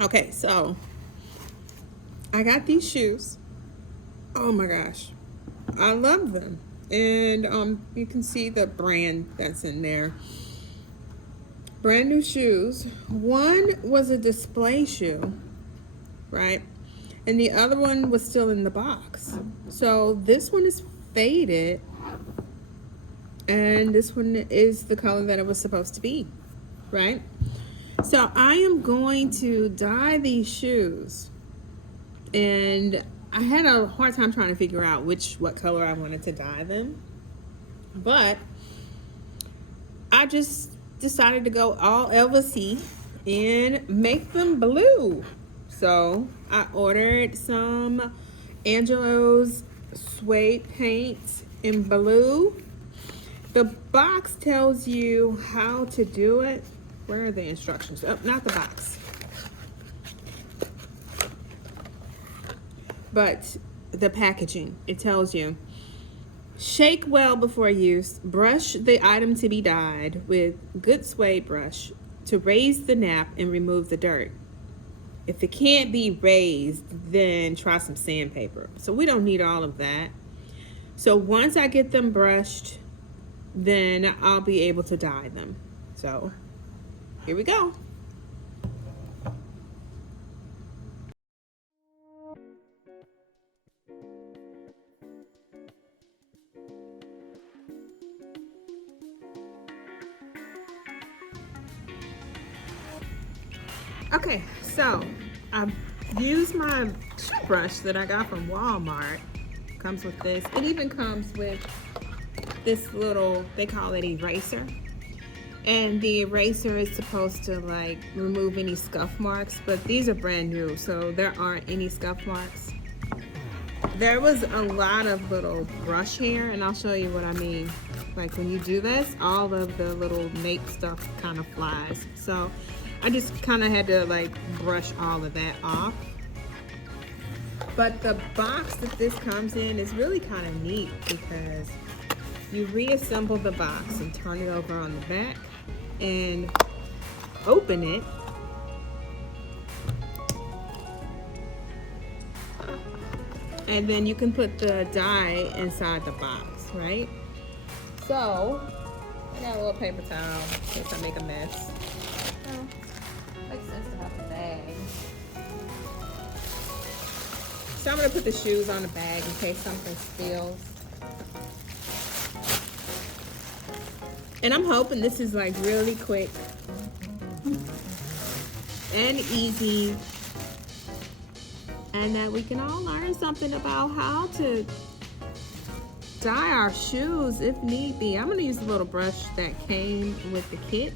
Okay, so I got these shoes. Oh my gosh. I love them. And you can see the brand that's in there. Brand new shoes. One was a display shoe, right? And the other one was still in the box. So this one is faded, and this one is the color that it was supposed to be, right? So I am going to dye these shoes, and I had a hard time trying to figure out what color I wanted to dye them, but I just decided to go all Elvis and make them blue. So I ordered some Angelo's Suede paint in blue. The box tells you how to do it. Where are the instructions? Oh, not the box. But the packaging. It tells you, shake well before use. Brush the item to be dyed with good suede brush to raise the nap and remove the dirt. If it can't be raised, then try some sandpaper. So we don't need all of that. So once I get them brushed, then I'll be able to dye them. So here we go. Okay, so I've used my brush that I got from Walmart. Comes with this. It even comes with this little, they call it eraser. And the eraser is supposed to like remove any scuff marks, but these are brand new, so there aren't any scuff marks. There was a lot of little brush hair, and I'll show you what I mean. Like when you do this, all of the little nape stuff kind of flies. So I just kind of had to like brush all of that off. But the box that this comes in is really kind of neat because you reassemble the box and turn it over on the back and open it. And then you can put the dye inside the box, right? So, I got a little paper towel in case I make a mess. So, makes sense to have a bag. So I'm gonna put the shoes on the bag in case something spills. And I'm hoping this is like really quick and easy, and that we can all learn something about how to dye our shoes if need be. I'm gonna use the little brush that came with the kit,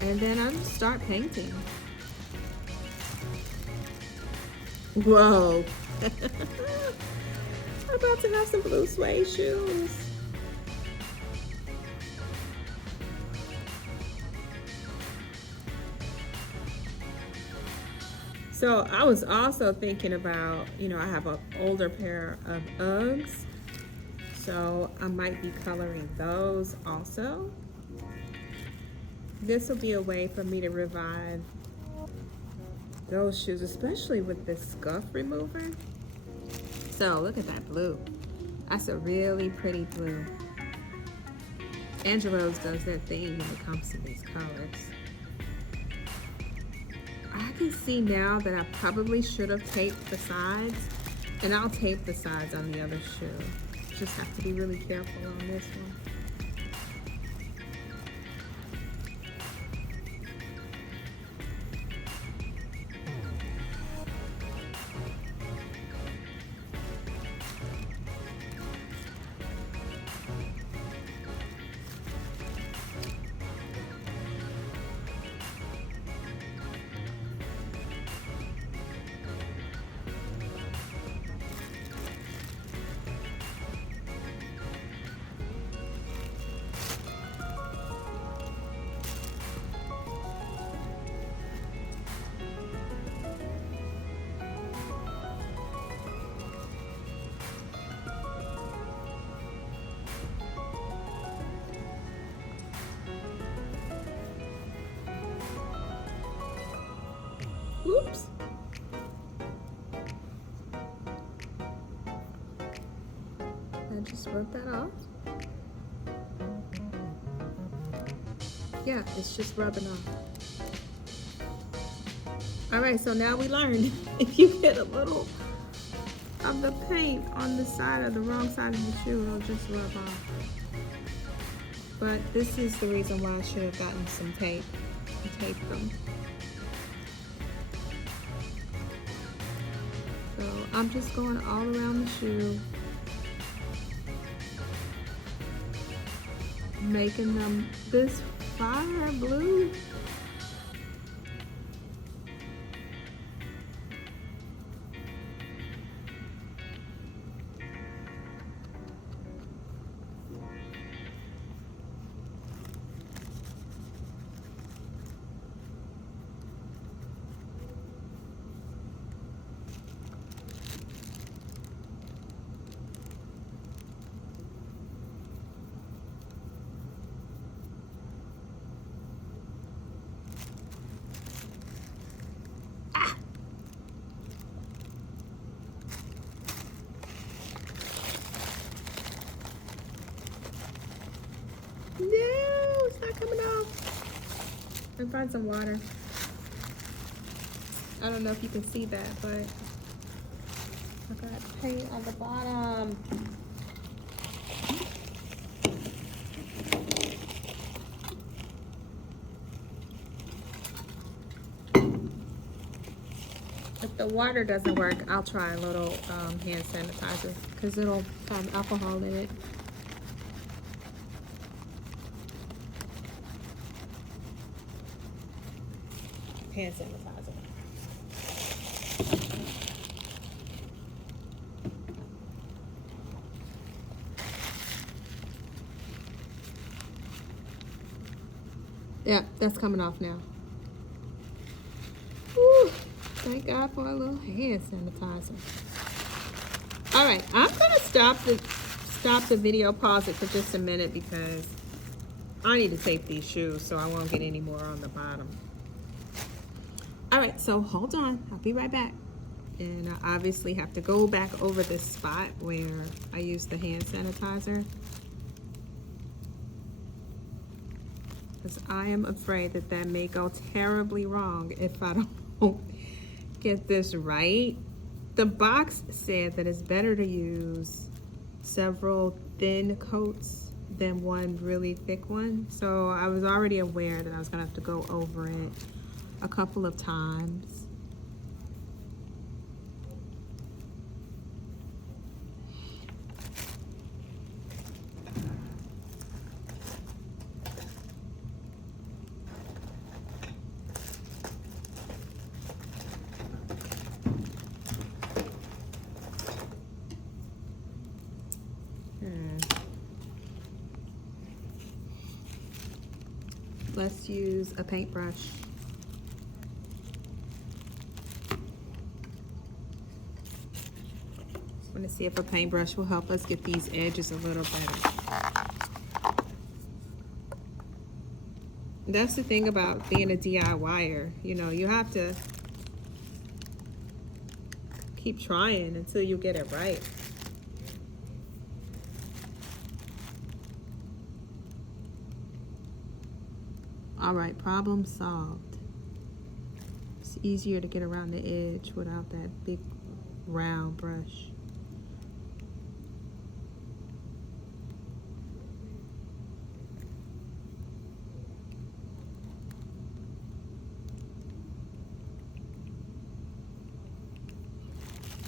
and then I'm gonna start painting. Whoa. I'm about to have some blue suede shoes. So I was also thinking about, I have an older pair of Uggs. So I might be coloring those also. This will be a way for me to revive those shoes, especially with this scuff remover. So look at that blue. That's a really pretty blue. Angelo's does their thing when it comes to these colors. I can see now that I probably should have taped the sides, and I'll tape the sides on the other shoe. Just have to be really careful on this one. Oops. I just wrote that off. Yeah, it's just rubbing off. All right, so now we learned if you get a little of the paint on the side of the wrong side of the shoe, it'll just rub off. But this is the reason why I should have gotten some tape and taped them. So I'm just going all around the shoe, making them this fire blue. No, it's not coming off. Let me find some water. I don't know if you can see that, but I got paint on the bottom. If the water doesn't work, I'll try a little hand sanitizer because it'll have alcohol in it. Hand sanitizer. Yeah, that's coming off now. Whew, thank God for a little hand sanitizer. All right, I'm gonna stop the video, pause it for just a minute because I need to tape these shoes so I won't get any more on the bottom. All right, so hold on, I'll be right back. And I obviously have to go back over this spot where I used the hand sanitizer, because I am afraid that that may go terribly wrong if I don't get this right. The box said that it's better to use several thin coats than one really thick one. So I was already aware that I was gonna have to go over it a couple of times. Let's use a paintbrush. I'm gonna see if a paintbrush will help us get these edges a little better. That's the thing about being a DIYer. You know, you have to keep trying until you get it right. All right, problem solved. It's easier to get around the edge without that big round brush.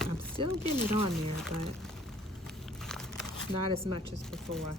I'm still getting it on there, but not as much as before.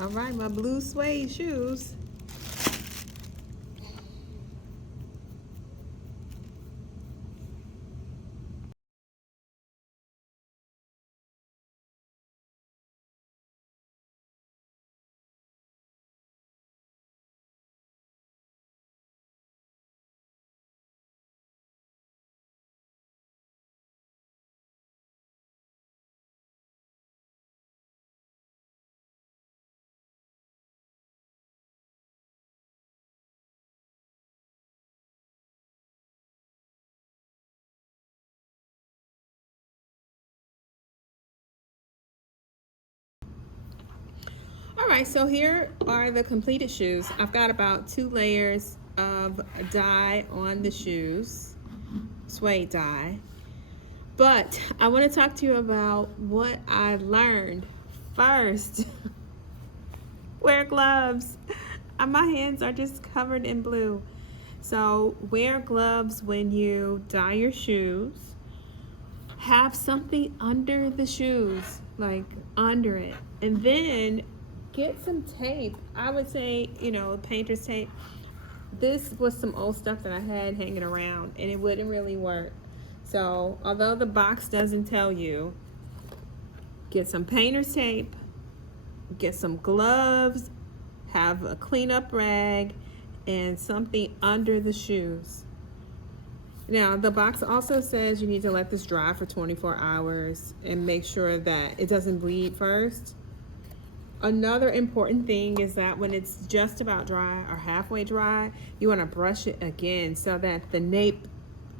All right, my blue suede shoes. All right, so here are the completed shoes. I've got about 2 layers of dye on the shoes, suede dye. But I want to talk to you about what I learned first. Wear gloves. My hands are just covered in blue. So wear gloves when you dye your shoes. Have something under the shoes, like under it. And then get some tape. I would say, painter's tape. This was some old stuff that I had hanging around and it wouldn't really work. So, although the box doesn't tell you, get some painter's tape, get some gloves, have a cleanup rag, and something under the shoes. Now, the box also says you need to let this dry for 24 hours and make sure that it doesn't bleed first. Another important thing is that when it's just about dry or halfway dry, you want to brush it again so that the nape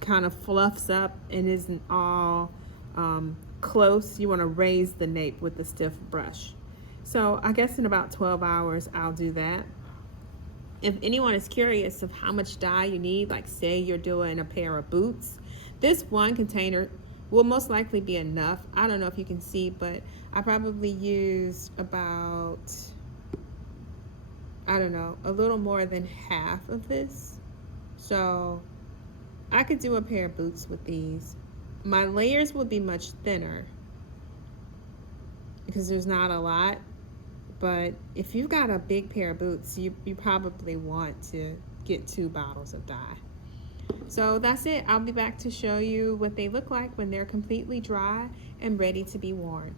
kind of fluffs up and isn't all close. You want to raise the nape with the stiff brush. So I guess in about 12 hours, I'll do that. If anyone is curious of how much dye you need, like say you're doing a pair of boots, this one container will most likely be enough. I don't know if you can see, but I probably used about, I don't know, a little more than half of this. So I could do a pair of boots with these. My layers would be much thinner because there's not a lot. But if you've got a big pair of boots, you probably want to get 2 bottles of dye. So that's it. I'll be back to show you what they look like when they're completely dry and ready to be worn.